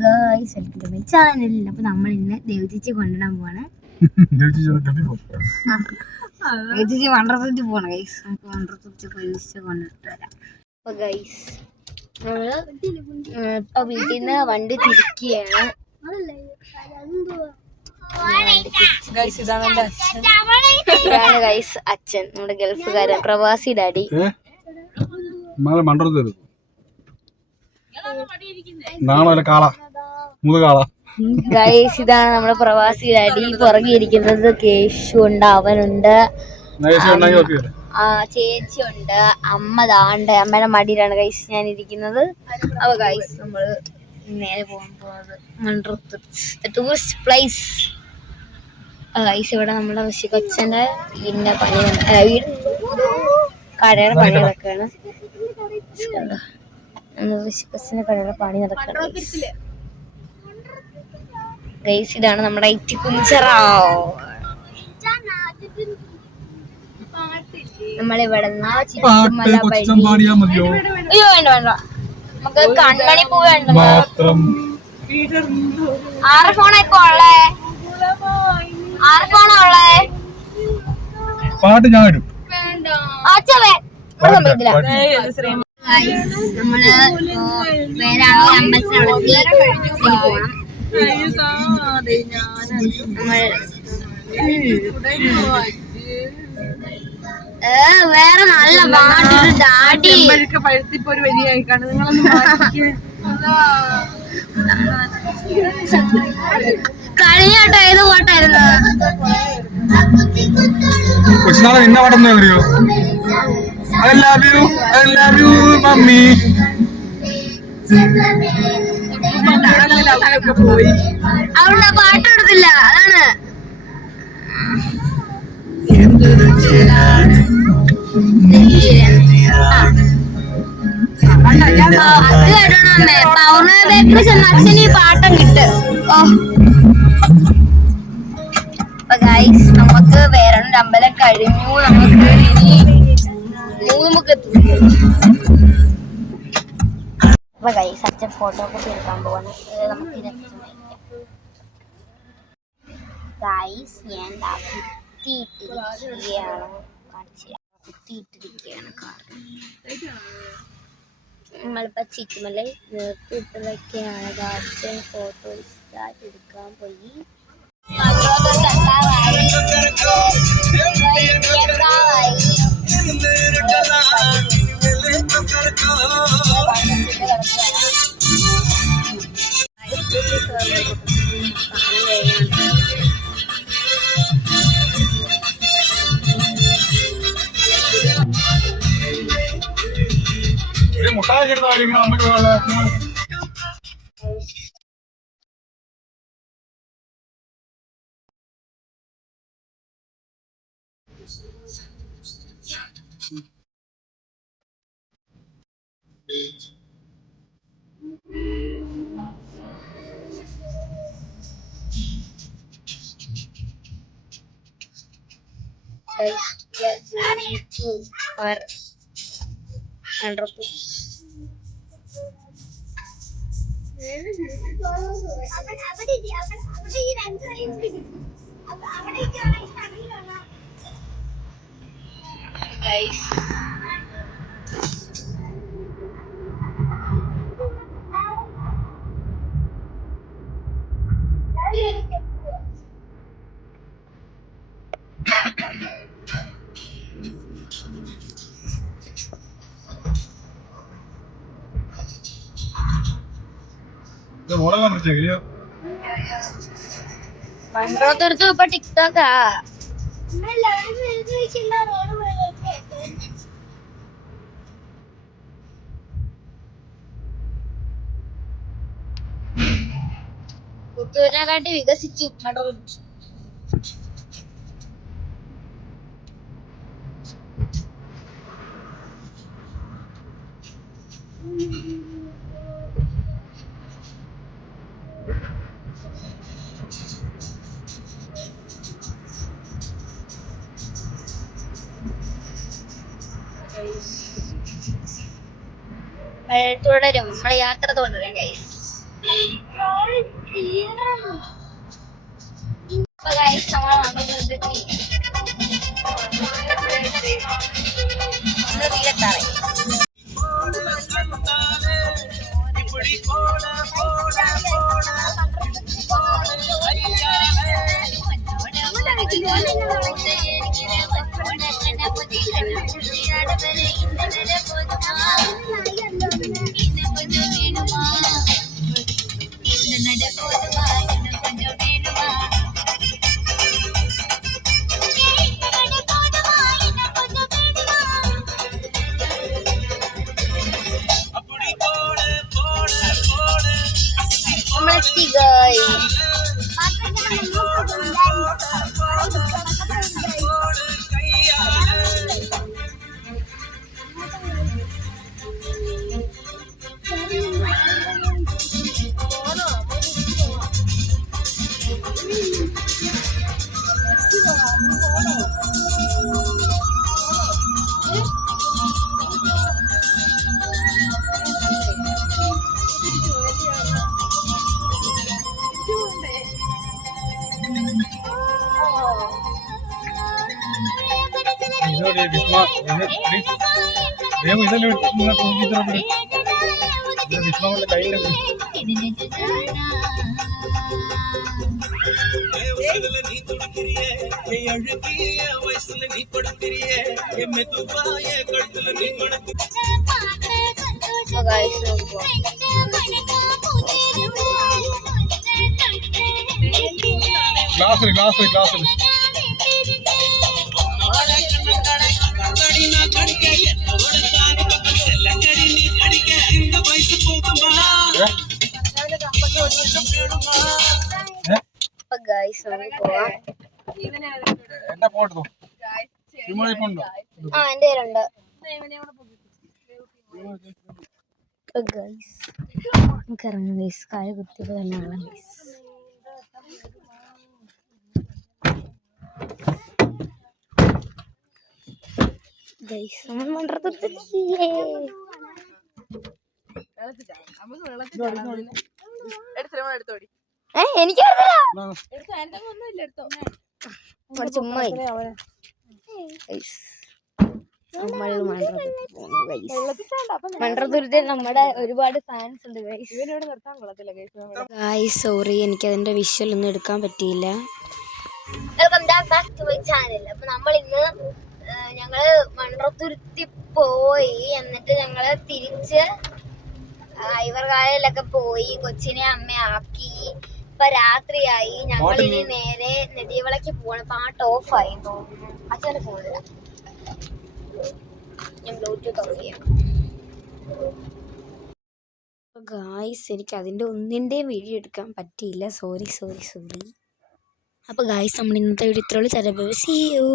Guys welcome to my channel. അപ്പൊ നമ്മൾ ഇന്ന് ദേവചേച്ചി കൊണ്ടുവരാൻ പോവാണ്. ദേവചേച്ചി വണ്ടർഫുറ്റി പോവാണ് ഗൈസ്. നമുക്ക് വണ്ടർഫുറ്റി പരീക്ഷിച്ച് കൊണ്ടിട്ട് വരാം. അപ്പൊ ഗൈസ് നമ്മള് ഇപ്പൊ വീട്ടിൽ നിന്ന് വണ്ടി തിരിക്കുകയാണ്. ഇതാണ് ഗൈസ് അച്ഛൻ, നമ്മുടെ ഗൾഫുകാരൻ, പ്രവാസി ഡാഡി. ഗൈസ് ഇതാണ് നമ്മുടെ പ്രവാസി ഡാഡി. പുറകിരിക്കുന്നത് കേശു ഉണ്ട്, അവനുണ്ട്, ചേച്ചി ഉണ്ട്, അമ്മ ദാണ്ട് അമ്മയുടെ മടിയിലാണ് ഗൈസ് ഞാൻ ഇരിക്കുന്നത്. അപ്പൊ ഗൈസ് നമ്മള് നേരെ പോകാൻ പോകുന്നത് ടൂറിസ്റ്റ് പ്ലേസ്. ഗൈസ് ഇവിടെ നമ്മുടെ കൊച്ചന്റെ വീടിന്റെ പണി, വീട് കടയുടെ പണി നടക്കുകയാണ്. കൊച്ചിന്റെ കടയുടെ പണി നടക്കുകയാണ് ഗൈസ്. ഇതാണ് നമ്മുടെ ഇറ്റിക്കുഞ്ചറ. നമ്മളിവിടെ അയ്യോ വേണ്ട വേണ്ട, നമുക്ക് കൺമണി പൂ വേണ്ട. ആറ് ഫോണാ ഇപ്പൊ ഉള്ളേ? ആറ് ഫോണാ ഉള്ളേ? നമ്മള് വേറെ അമ്പലത്തിനവിടെ പോണം. വേറെ നല്ല പാട്ട് ഡാഡി പഴുത്തിപ്പോ ഒരു വലിയ ആയിക്കാണ്. കഴിഞ്ഞോട്ടോ ഏത് പാട്ടായിരുന്നു? എന്നെ പാട്ടെന്ന് അറിയോ? I love you, mummy. അവിടെ പാട്ട് കൊടുത്തില്ല, അതാണ്. അത് കേട്ടോണ അമ്മേ, പൗർണമി ബേക്കറി ചെന്ന അച്ഛന് ഈ പാട്ടം കിട്ട്. അപ്പൊ ഗൈസ് നമുക്ക് വേറെ ഒരു അമ്പലം കഴിഞ്ഞു. നമുക്ക് ഇനി മൂന്നുമുക്ക്. അപ്പൊ ഗൈസ് അച്ഛൻ ഫോട്ടോ ഒക്കെ എടുക്കാൻ പോവാണ്. നമുക്ക് ഗൈസ് ഞാൻ കുത്തിയിട്ടിരിക്കുകയാണ് കാരണം നമ്മളിപ്പോ ചിക്കുമല്ലേ നിർത്തിയിട്ടതൊക്കെയാണ്. അച്ഛൻ ഫോട്ടോ എടുക്കാൻ പോയി. മുട്ടായി നമുക്ക് പണ്ടോത്തെടുത്ത് ഇപ്പൊ ടിക്ടോക്കാ. പുത്തൂരിനെക്കാട്ടി വികസിച്ചു. തുടരും, നമ്മളെ യാത്ര തുടരും ഗൈസ്. അപ്പൊ guys, നമ്മള് വീടെത്താറായി. നമ്മളെത്തി guys. Guys, ക്ലാസ്സിൽ guys, നമുക്ക് പോവാം. എന്റെ ഫോട്ടോ പോണ്ടോ എന്റെ കയ്യിലുണ്ട്. ഗൈസ് നമുക്ക് ഇറങ്ങാം ഗൈസ്. കാല് കുത്തിയത് തന്നെയാണ് ഗൈസ്. ഗൈസ് നമ്മൾ മണ്ടറത്തെത്തിയേ. എനിക്ക് ചുമ്മാ മണ്ടറത്തുരുത്ത് നമ്മുടെ ഒരുപാട് ഫാൻസ് ഉണ്ട് ഗൈസ്. സോറി, എനിക്ക് അതിന്റെ വിഷ്വൽ ഒന്നും എടുക്കാൻ പറ്റിയില്ല. Welcome back to my channel. അപ്പൊ നമ്മൾ ഇന്ന് ഞങ്ങള് മണ്ടറത്തുരുത്തി പോയി. എന്നിട്ട് ഞങ്ങള് തിരിച്ച് ഇവർക്കാലയിലൊക്കെ പോയി കൊച്ചിനെ അമ്മയാക്കി. ഇപ്പൊ രാത്രിയായി. ഞങ്ങൾ ഇനി നേരെ നെടിയവിളക്ക് പോവാണ്. പാട്ട് ഓഫായി തോന്നുന്നു. അച്ഛനെ ഫോണില്ല. ഞാൻ ബ്ലൂടൂത്ത് ഓഫ് ചെയ്യാം. ഗായ്സ്, എനിക്ക് അതിൻ്റെ ഒന്നിൻ്റെയും വീഡിയോ എടുക്കാൻ പറ്റിയില്ല. സോറി. അപ്പോൾ ഗായ്സ്, നമ്മൾ ഇന്നത്തെ വീഡിയോ ഇത്രയുള്ളൂ. See U.